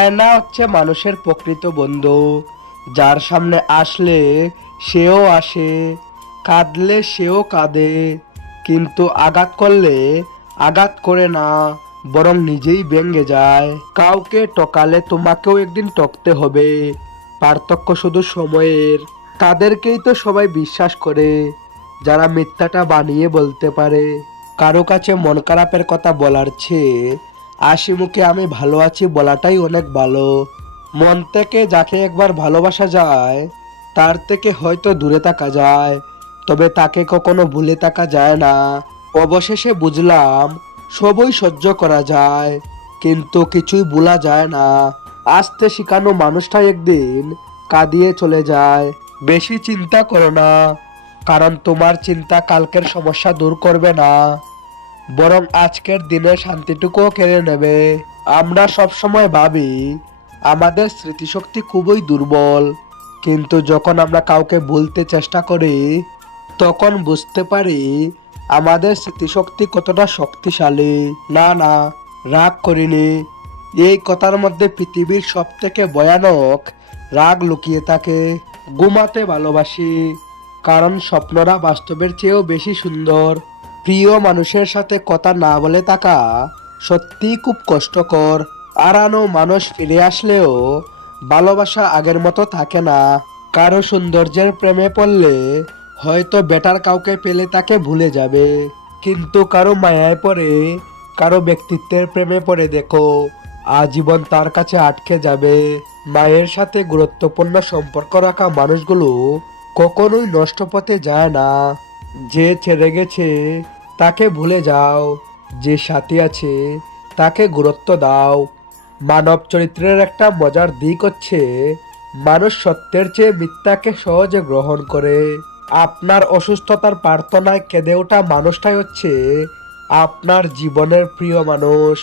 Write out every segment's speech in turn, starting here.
আয়না হচ্ছে মানুষের প্রকৃত বন্ধু। যার সামনে আসলে সেও আসে, কাঁদলে সেও কাঁদে, কিন্তু আঘাত করলে আঘাত করে না, বরং নিজেই ভেঙে যায়। কাউকে টকালে তোমাকেও একদিন টকতে হবে। পার্থক্য শুধু সময়ের। তাদেরকেই তো সবাই বিশ্বাস করে, যারা মিথ্যাটা বানিয়ে বলতে পারে। কারও কাছে মন খারাপের কথা বলার চেয়ে আশি মুখে আমি ভালো আছি বলাটাই অনেক ভালো। মন থেকে যাকে একবার ভালোবাসা যায়, তার থেকে হয়তো দূরে থাকা যায়। তবে তাকে কখনো ভুলে থাকা যায় না। অবশেষে বুঝলাম, সবই সহ্য করা যায়। কিন্তু কিছুই ভোলা যায় না। আসতে শিখানো মানুষটা একদিন কাঁদিয়ে চলে যায়। বেশি চিন্তা করো না, কারণ তোমার চিন্তা কালকের সমস্যা দূর করবে না। বরং আজকের দিনে শান্তিটুকুও কেড়ে নেবে। আমরা সব সময় ভাবি, আমাদের স্মৃতিশক্তি খুবই দুর্বল। কিন্তু যখন আমরা কাউকে ভুলতে চেষ্টা করি, তখন বুঝতে পারি আমাদের স্মৃতিশক্তি কতটা শক্তিশালী। না না, রাগ করিনি। এই কথার মধ্যে পৃথিবীর সব থেকে ভয়ানক রাগ লুকিয়ে থাকে। ঘুমাতে ভালোবাসি, কারণ স্বপ্নরা বাস্তবের চেয়েও বেশি সুন্দর। প্রিয় মানুষের সাথে কথা না বলে থাকা সত্যিই খুব কষ্টকর। আরানো মানুষ ফিরে আসলেও ভালোবাসা আগের মতো থাকে না। কারও সৌন্দর্যের প্রেমে পড়লে হয়তো বেটার কাউকে পেলে তাকে ভুলে যাবে। কিন্তু কারও মায়ায় পড়ে, কারও ব্যক্তিত্বের প্রেমে পড়ে দেখো, আজীবন তার কাছে আটকে যাবে। মায়ের সাথে গুরুত্বপূর্ণ সম্পর্ক রাখা মানুষগুলো কখনোই নষ্ট পথে যায় না। যে ছেড়ে গেছে তাকে ভুলে যাও। যে সাথী আছে, তাকে গুরুত্ব দাও। মানব চরিত্রের একটা মজার দিক হচ্ছে, মানুষ সত্যের চেয়ে মিথ্যাকে সহজে গ্রহণ করে। আপনার অসুস্থতার প্রার্থনায় কেঁদে ওঠা মানুষটাই হচ্ছে আপনার জীবনের প্রিয় মানুষ।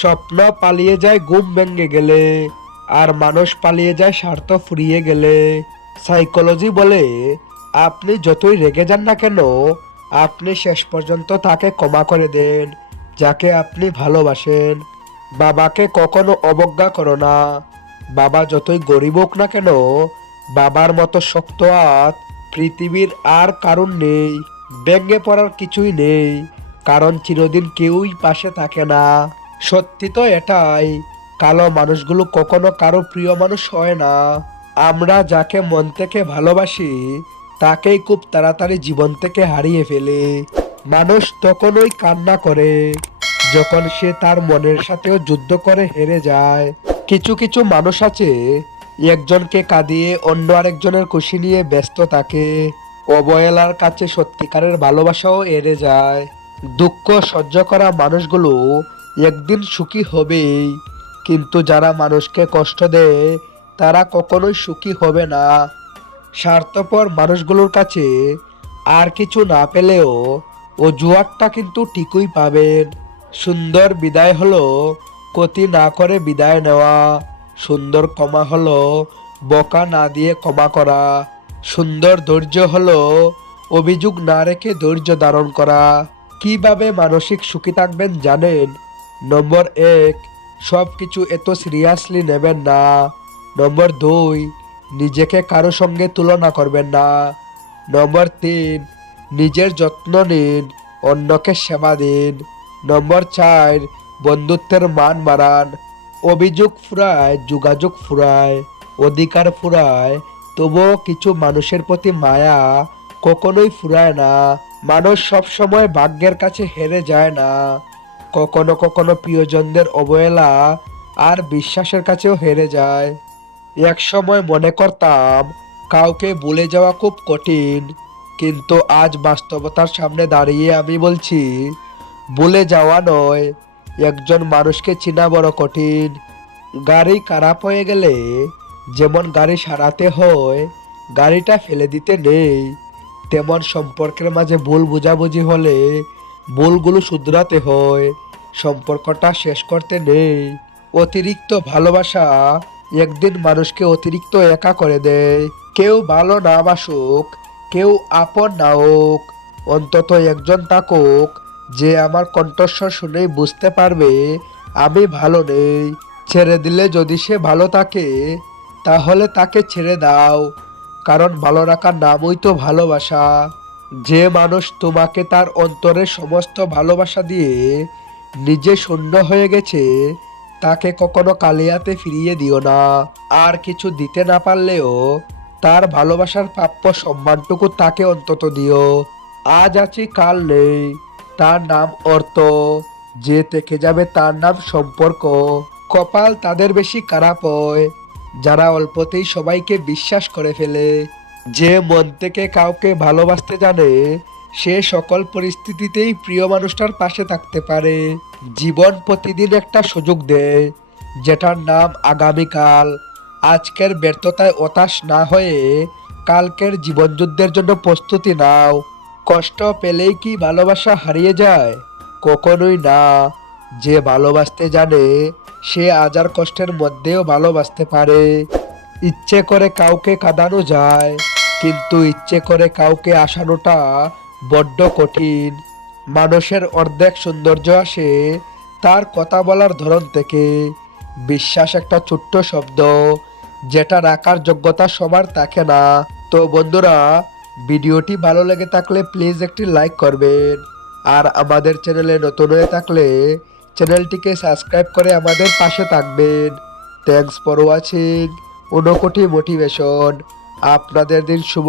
স্বপ্ন পালিয়ে যায়, ঘুম ভেঙে গেলে। আর মানুষ পালিয়ে যায়, স্বার্থ ফুরিয়ে গেলে। সাইকোলজি বলে আপনি যতই রেগে যান না কেন, আপনি শেষ পর্যন্ত তাকে ক্ষমা করে দেন, যাকে আপনি ভালোবাসেন। বাবাকে কখনো অবজ্ঞা করো না। বাবা যতই গরিব হোক না কেন, বাবার মতো শক্ত হাত পৃথিবীর আর কারণ নেই ব্যঙ্গে পড়ার কিছুই নেই, কারণ চিরদিন কেউই পাশে থাকে না। সত্যি তো এটাই, কালো মানুষগুলো কখনো কারও প্রিয় মানুষ হয় না। আমরা যাকে মন থেকে ভালোবাসি তাকেই খুব তাড়াতাড়ি জীবন থেকে হারিয়ে ফেলে। মানুষ তখনই কান্না করে, যখন সে তার মনের সাথেও যুদ্ধ করে হেরে যায়। কিছু কিছু মানুষ আছে, একজনকে কাঁদিয়ে অন্য আরেকজনের খুশি নিয়ে ব্যস্ত থাকে। অবহেলার কাছে সত্যিকারের ভালোবাসাও এড়ে যায়। দুঃখ সহ্য করা মানুষগুলো একদিন সুখী হবেই, কিন্তু যারা মানুষকে কষ্ট দেয়, তারা কখনোই সুখী হবে না। স্বার্থপর মানুষগুলোর কাছে আর কিছু না পেলেও ও অজুহাতটা কিন্তু ঠিকই পাবেন। সুন্দর বিদায় হলো, ক্ষতি না করে বিদায় নেওয়া। সুন্দর ক্ষমা হলো, বকা না দিয়ে ক্ষমা করা। সুন্দর ধৈর্য হলো, অভিযোগ না রেখে ধৈর্য ধারণ করা। কীভাবে মানসিক সুখী থাকবেন জানেন? নম্বর এক সব কিছু এত সিরিয়াসলি নেবেন না। নম্বর দুই নিজেকে কারও সঙ্গে তুলনা করবেন না। নম্বর তিন, নিজের যত্ন নিন, অন্যকে সেবা দিন। নম্বর চার, বন্ধুত্বের মান বাড়ান। অভিযোগ ফুরায়, যোগাযোগ ফুরায়, অধিকার ফুরায়, তবুও কিছু মানুষের প্রতি মায়া কখনোই ফুরায় না। মানুষ সবসময় ভাগ্যের কাছে হেরে যায় না। কখনো কখনো প্রিয়জনদের অবহেলা আর বিশ্বাসের কাছেও হেরে যায়। এক সময় মনে করতাম কাউকে ভুলে যাওয়া খুব কঠিন, কিন্তু আজ বাস্তবতার সামনে দাঁড়িয়ে আমি বলছি, ভুলে যাওয়া নয়, একজন মানুষকে চেনা বড় কঠিন। গাড়ি খারাপ হয়ে গেলে, যেমন গাড়ি সারাতে হয়, গাড়িটা ফেলে দিতে নেই। তেমন সম্পর্কের মাঝে ভুল বোঝাবুঝি হলে ভুলগুলো শুধরাতে হয়, সম্পর্কটা শেষ করতে নেই। অতিরিক্ত ভালোবাসা একদিন মানুষকে অতিরিক্ত একা করে দেয়। কেউ ভালো না বাসুক, কেউ আপন না হোক। অন্তত একজন থাকুক, যে আমার কণ্ঠস্বর শুনেই বুঝতে পারবে, আমি ভালো নেই। ছেড়ে দিলে যদি সে ভালো থাকে, তাহলে তাকে ছেড়ে দাও। কারণ ভালো রাখার নামই তো ভালোবাসা। যে মানুষ তোমাকে তার অন্তরের সমস্ত ভালোবাসা দিয়ে নিজে শূন্য হয়ে গেছে তাকে কখনো কালিয়াতে ফিরিয়ে দিও না। আর কিছু দিতে না পারলেও তার ভালোবাসার প্রাপ্য সম্মানটুকু তাকে অন্তত দিও। আজ আছি, কাল নেই। তার নাম অর্থ যে থেকে যাবে তার নাম সম্পর্ক। কপাল তাদের বেশি খারাপ হয়। যারা অল্পতেই সবাইকে বিশ্বাস করে ফেলে। যে মন থেকে কাউকে ভালোবাসতে জানে, সে সকল পরিস্থিতিতেই প্রিয় মানুষটার পাশে থাকতে পারে। জীবন প্রতিদিন একটা সুযোগ দেয়, যেটার নাম আগামীকাল। আজকের ব্যর্থতায় হতাশ না হয়ে কালকের জীবনযুদ্ধের জন্য প্রস্তুতি নাও। কষ্ট পেলেই কি ভালোবাসা হারিয়ে যায়? কখনোই না। যে ভালোবাসতে জানে, সে আজার কষ্টের মধ্যেও ভালোবাসতে পারে। ইচ্ছে করে কাউকে কাঁদানো যায়, কিন্তু ইচ্ছে করে কাউকে আসানোটা বড্ড কঠিন। মানুষের অর্ধেক সৌন্দর্য আসে তার কথা বলার ধরন থেকে। বিশ্বাস একটা ছোট্ট শব্দ, যেটা রাখার যোগ্যতা সবার থাকে না। তো বন্ধুরা, ভিডিওটি ভালো লেগে থাকলে প্লিজ একটি লাইক করবেন। আর আমাদের চ্যানেলে নতুন হয়ে থাকলে চ্যানেলটিকে সাবস্ক্রাইব করে আমাদের পাশে থাকবেন। Thanks for watching Unakoti motivation আপনাদের দিন শুভ